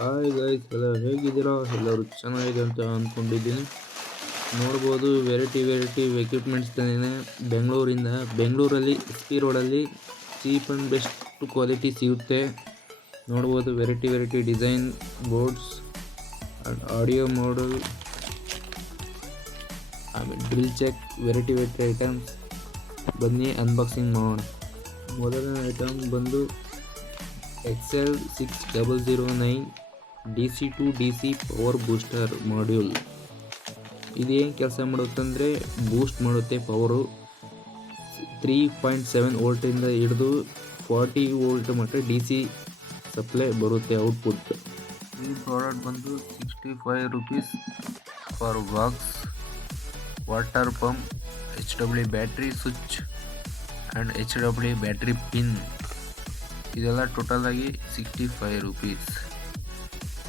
Hi guys, ಎಲ್ಲ ಹೇಗಿದ್ದೀರಾ? ಎಲ್ಲರೂ ಚೆನ್ನಾಗಿದೆ ಅಂತ ಅಂದ್ಕೊಂಡಿದ್ದೀನಿ. ನೋಡ್ಬೋದು ವೆರೈಟಿ ಎಕ್ವಿಪ್ಮೆಂಟ್ಸ್ ತಂದಿದೆ ಬೆಂಗಳೂರಲ್ಲಿ SP ರೋಡಲ್ಲಿ ಚೀಪ್ ಆ್ಯಂಡ್ ಬೆಸ್ಟ್ ಕ್ವಾಲಿಟಿ ಸಿಗುತ್ತೆ. ನೋಡ್ಬೋದು variety design boards and audio model, ಆಮೇಲೆ ಡ್ರಿಲ್ ಚೆಕ್, ವೆರೈಟಿ ಐಟಮ್ಸ್. ಬನ್ನಿ ಅನ್ಬಾಕ್ಸಿಂಗ್ ಮಾಡೋಣ. ಮೊದಲನೇ ಐಟಮ್ ಬಂದು XL6009 DC to DC power booster module. ಇದೇನು ಕೆಲಸ ಮಾಡುತ್ತಂದರೆ ಬೂಸ್ಟ್ ಮಾಡುತ್ತೆ ಪವರು. 3.7 ವೋಲ್ಟಿಂದ ಹಿಡಿದು 40 ವೋಲ್ಟ್ ಮಟ್ಟ DC ಸಪ್ಲೈ ಬರುತ್ತೆ ಔಟ್ಪುಟ್. ಈ ಪ್ರಾಡಕ್ಟ್ ಬಂದು 65 rupees for box. Water pump, HW battery switch and HW battery pin, ಇದೆಲ್ಲ ಟೋಟಲ್ ಆಗಿ 65 ರುಪೀಸ್.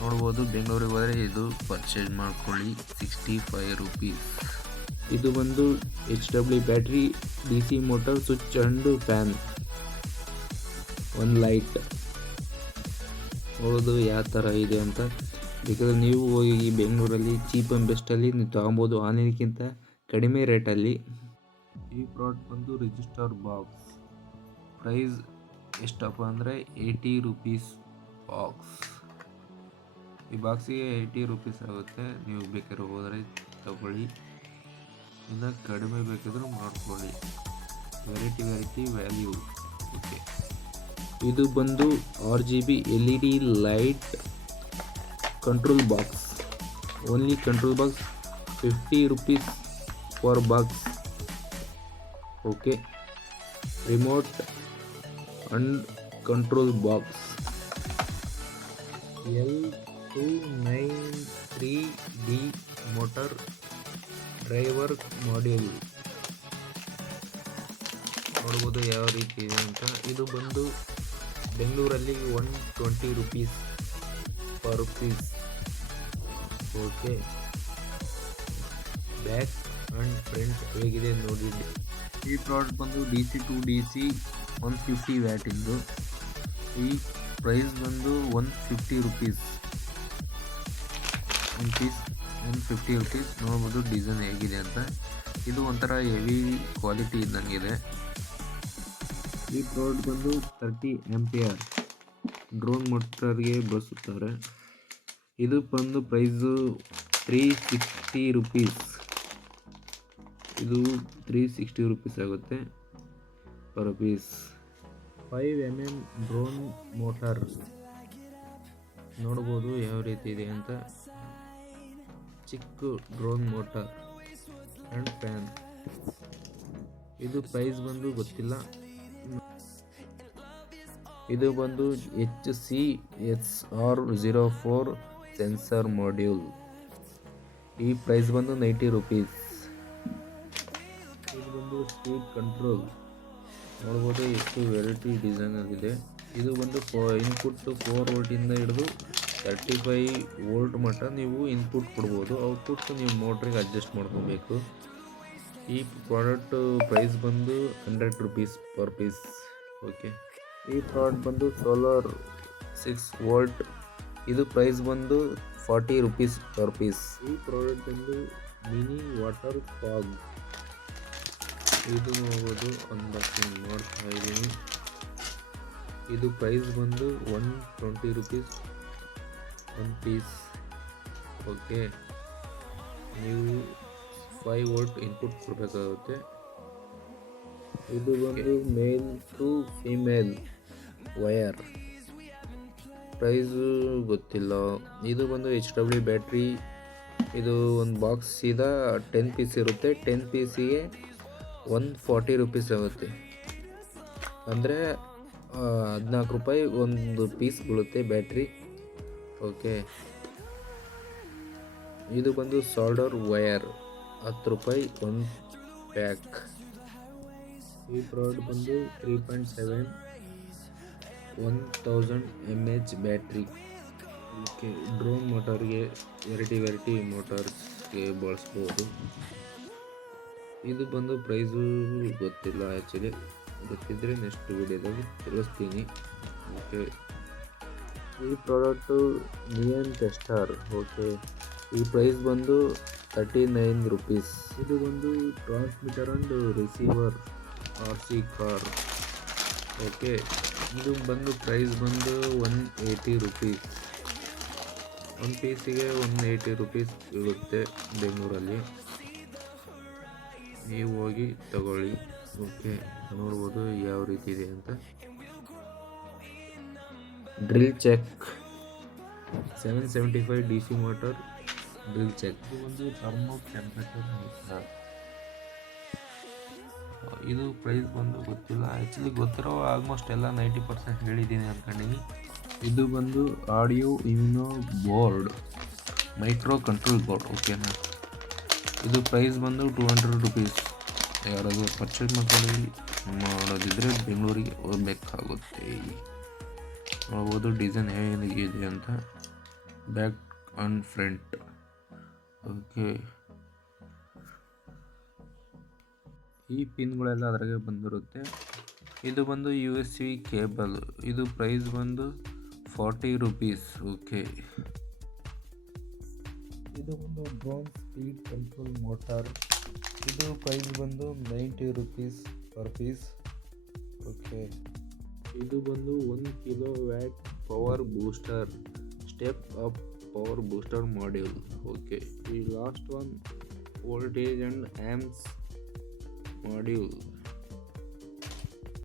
ನೋಡ್ಬೋದು, ಬೆಂಗಳೂರಿಗೆ ಹೋದರೆ ಇದು ಪರ್ಚೇಸ್ ಮಾಡ್ಕೊಳ್ಳಿ 65 ರುಪೀಸ್. ಇದು ಬಂದು HW battery, DC motor, switch and fan, ಒಂದು ಲೈಟ್. ನೋಡೋದು ಯಾವ ಥರ ಇದೆ ಅಂತ. ಬೇಕಾದ್ರೆ ನೀವು ಹೋಗಿ ಬೆಂಗಳೂರಲ್ಲಿ ಚೀಪ್ ಆ್ಯಂಡ್ ಬೆಸ್ಟಲ್ಲಿ ನೀವು ತೊಗೊಬೋದು, ಆನ್ಲೈನ್ಗಿಂತ ಕಡಿಮೆ ರೇಟಲ್ಲಿ. ಈ ಪ್ರಾಡಕ್ಟ್ ಬಂದು ರಿಜಿಸ್ಟರ್ ಬಾಕ್ಸ್. ಪ್ರೈಸ್ ಎಷ್ಟಪ್ಪ ಅಂದರೆ 80 ರುಪೀಸ್ ಬಾಕ್ಸ್. ಈ ಬಾಕ್ಸಿಗೆ 80 ರುಪೀಸ್ ಆಗುತ್ತೆ. ನೀವು ಬೇಕಾದ್ರೆ ಹೋದರೆ ತಗೊಳ್ಳಿ, ಇನ್ನು ಕಡಿಮೆ ಬೇಕಾದರೂ ಮಾಡ್ಕೊಳ್ಳಿ. Variety value. ಓಕೆ, ಇದು ಬಂದು RGB LED light control box. Only control box 50 rupees for box. Okay, remote and control box. L293D motor driver module. ನೋಡ್ಬೋದು ಯಾವ ರೀತಿ ಇದೆ ಅಂತ. ಇದು ಬಂದು ಬೆಂಗಳೂರಲ್ಲಿ 120 rupees per piece. Okay, back and front ಹೇಗಿದೆ ನೋಡಿ. ಈ ಪ್ರಾಡಕ್ಟ್ ಬಂದು DC to DC 150 ವ್ಯಾಟ್ ಇಂದು. ಈ ಪ್ರೈಸ್ ಬಂದು 150 ರುಪೀಸ್. ಒಂದು ಪೀಸ್ 150 ರುಪೀಸ್. ನೋಡ್ಬೋದು ಡಿಸೈನ್ ಹೇಗಿದೆ ಅಂತ. ಇದು ಒಂಥರ ಹೆವಿ ಕ್ವಾಲಿಟಿ ಇದ್ದಂಗಿದೆ. ಈ ಪ್ರಾಡಕ್ಟ್ ಬಂದು 30 ಆಂಪಿಯರ್ ಡ್ರೋನ್ ಮೋಟರ್ಗೆ ಬಳಸುತ್ತಾರೆ. ಇದು ಬಂದು ಪ್ರೈಸು 360 ರುಪೀಸ್. ಇದು 360 ರುಪೀಸ್ ಆಗುತ್ತೆ per piece. 5mm drone motor. ನೋಡ್ಬೋದು ಯಾವ ರೀತಿ ಇದೆ ಅಂತ. ಚಿಕ್ಕ ಡ್ರೋನ್ ಮೋಟರ್ ಆ್ಯಂಡ್ ಫ್ಯಾನ್. ಇದು ಪ್ರೈಸ್ ಬಂದು ಗೊತ್ತಿಲ್ಲ. ಇದು ಬಂದು HCSR04 ಸೆನ್ಸರ್ ಮಾಡ್ಯೂಲ್. ಈ ಪ್ರೈಸ್ ಬಂದು 90 ರುಪೀಸ್. ಇದು ಬಂದು ಸ್ಪೀಡ್ ಕಂಟ್ರೋಲ್. ನೋಡ್ಬೋದು ಎಷ್ಟು ವೆರೈಟಿ ಡಿಸೈನಲ್ಲಿದೆ. ಇದು ಬಂದು ಇನ್ಪುಟ್ 4 ವೋಲ್ಟಿಂದ ಹಿಡಿದು 35 ವೋಲ್ಟ್ ಮಟ್ಟ ನೀವು ಇನ್ಪುಟ್ ಕೊಡ್ಬೋದು. ಔಟ್ಪುಟ್ ನೀವು ಮೋಟ್ರಿಗೆ ಅಡ್ಜಸ್ಟ್ ಮಾಡ್ಕೋಬೇಕು. ಈ ಪ್ರಾಡಕ್ಟ್ ಪ್ರೈಸ್ ಬಂದು 100 ರುಪೀಸ್ ಪರ್ ಪೀಸ್. ಓಕೆ, ಈ ಪ್ರಾಡಕ್ಟ್ ಬಂದು ಸೋಲಾರ್ 6 ವೋಲ್ಟ್. ಇದು ಪ್ರೈಸ್ ಬಂದು 40 ರುಪೀಸ್ ಪರ್ ಪೀಸ್. ಈ ಪ್ರಾಡಕ್ಟ್ ಬಂದು ಮಿನಿ ವಾಟರ್ ಫಾಗ್. ಇದು ನೋಡ್ಬೋದು, ಅನ್ಬಾಕ್ಸಿಂಗ್ ಮಾಡ್ತಾ ಇದ್ದೀನಿ. ಇದು ಪ್ರೈಸ್ ಬಂದು 120 ರುಪೀಸ್ ಒಂದು ಪೀಸ್. ಓಕೆ, ನೀವು 5 ವೋಲ್ಟ್ ಇನ್ಪುಟ್ ಕೊಡಬೇಕಾಗುತ್ತೆ. ಇದು ಬಂದು ಮೇಲ್ ಟು ಫಿಮೇಲ್ ವಯರ್. ಪ್ರೈಸು ಗೊತ್ತಿಲ್ಲ. ಇದು ಬಂದು HW ಬ್ಯಾಟ್ರಿ. ಇದು ಒಂದು ಬಾಕ್ಸ್ ಸೀದಾ 10 ಪೀಸ್ ಇರುತ್ತೆ. 10 ಪೀಸಿಗೆ 140 ರುಪೀಸ್ ಆಗುತ್ತೆ. ಅಂದರೆ 14 ರೂಪಾಯಿ ಒಂದು ಪೀಸ್ ಬೀಳುತ್ತೆ ಬ್ಯಾಟ್ರಿ. ಓಕೆ, ಇದು ಬಂದು ಸಾಲ್ಡರ್ ವಯರ್ 10 ರೂಪಾಯಿ ಒಂದು ಪ್ಯಾಕ್. ಈ ಪ್ರಾಡಕ್ಟ್ ಬಂದು 3.7 1000 mAh ಬ್ಯಾಟ್ರಿ. ಓಕೆ, ಡ್ರೋನ್ ಮೋಟರ್ಗೆ ವೆರೈಟಿ ಮೋಟರ್ಸ್ಗೆ ಬಳಸ್ಬೋದು. ಇದು ಬಂದು ಪ್ರೈಸು ಗೊತ್ತಿಲ್ಲ. ಆ್ಯಕ್ಚುಲಿ ಗೊತ್ತಿದ್ದರೆ ನೆಕ್ಸ್ಟ್ ವಿಡಿಯೋದಾಗ ತಿಳಿಸ್ತೀನಿ. ಓಕೆ, ಈ ಪ್ರಾಡಕ್ಟು ನಿಯನ್ ಟೆಸ್ಟರ್. ಓಕೆ, ಈ ಪ್ರೈಸ್ ಬಂದು 39 ರುಪೀಸ್. ಇದು ಬಂದು transmitter and receiver RC car. Okay, ಇದು ಬಂದು ಪ್ರೈಸ್ ಬಂದು 180 ರುಪೀಸ್. ಒಂದು ಪೀಸಿಗೆ 180 ರುಪೀಸ್ ಇರುತ್ತೆ ಬೆಂಗಳೂರಲ್ಲಿ. ನೀವು ಹೋಗಿ ತಗೊಳ್ಳಿ. ಓಕೆ, ನೋಡ್ಬೋದು ಯಾವ ರೀತಿ ಇದೆ ಅಂತ. Drill check 775 DC motor drill check. ಇದು ಒಂದು ಥರ್ಮೋ ಟೆಂಪರೇಚರ್ ಮೀಟರ್. ಇದು ಪ್ರೈಸ್ ಬಂದು ಗೊತ್ತಿಲ್ಲ, ಆ್ಯಕ್ಚುಲಿ ಗೊತ್ತಿರೋ ಆಲ್ಮೋಸ್ಟ್ ಎಲ್ಲ 90% ಹೇಳಿದ್ದೀನಿ ಅಂದ್ಕೊಂಡಿನಿ. ಇದು ಬಂದು audio YONO board, micro control board. ಓಕೆನಾ, ಇದು ಪ್ರೈಸ್ ಬಂದು 200 ರುಪೀಸ್. ಯಾರಾದರೂ ಪರ್ಚೇಸ್ ಮಾಡೋದಿದ್ರೆ ಬೆಂಗಳೂರಿಗೆ ಹೋಗಬೇಕಾಗುತ್ತೆ. ನೋಡ್ಬೋದು ಡಿಸೈನ್ ಹೇಗಿದೆ ಅಂತ, ಬ್ಯಾಕ್ ಆ್ಯಂಡ್ ಫ್ರಂಟ್. ಓಕೆ, ಈ ಪಿನ್ಗಳೆಲ್ಲ ಅದ್ರಾಗೆ ಬಂದಿರುತ್ತೆ. ಇದು ಬಂದು USB ಕೇಬಲ್. ಇದು ಪ್ರೈಸ್ ಬಂದು 40 ರುಪೀಸ್. ಓಕೆ, ಇದು ಒಂದು ಡ್ರೋನ್ ಸ್ಪೀಡ್ ಕಂಟ್ರೋಲ್ ಮೋಟಾರ್. ಇದು ಪ್ರೈಸ್ ಬಂದು 90 ರುಪೀಸ್ ಪರ್ ಪೀಸ್. ಓಕೆ, ಇದು ಬಂದು 1 kilowatt power booster, step up power booster module. Okay, ಈ last one voltage and amps module.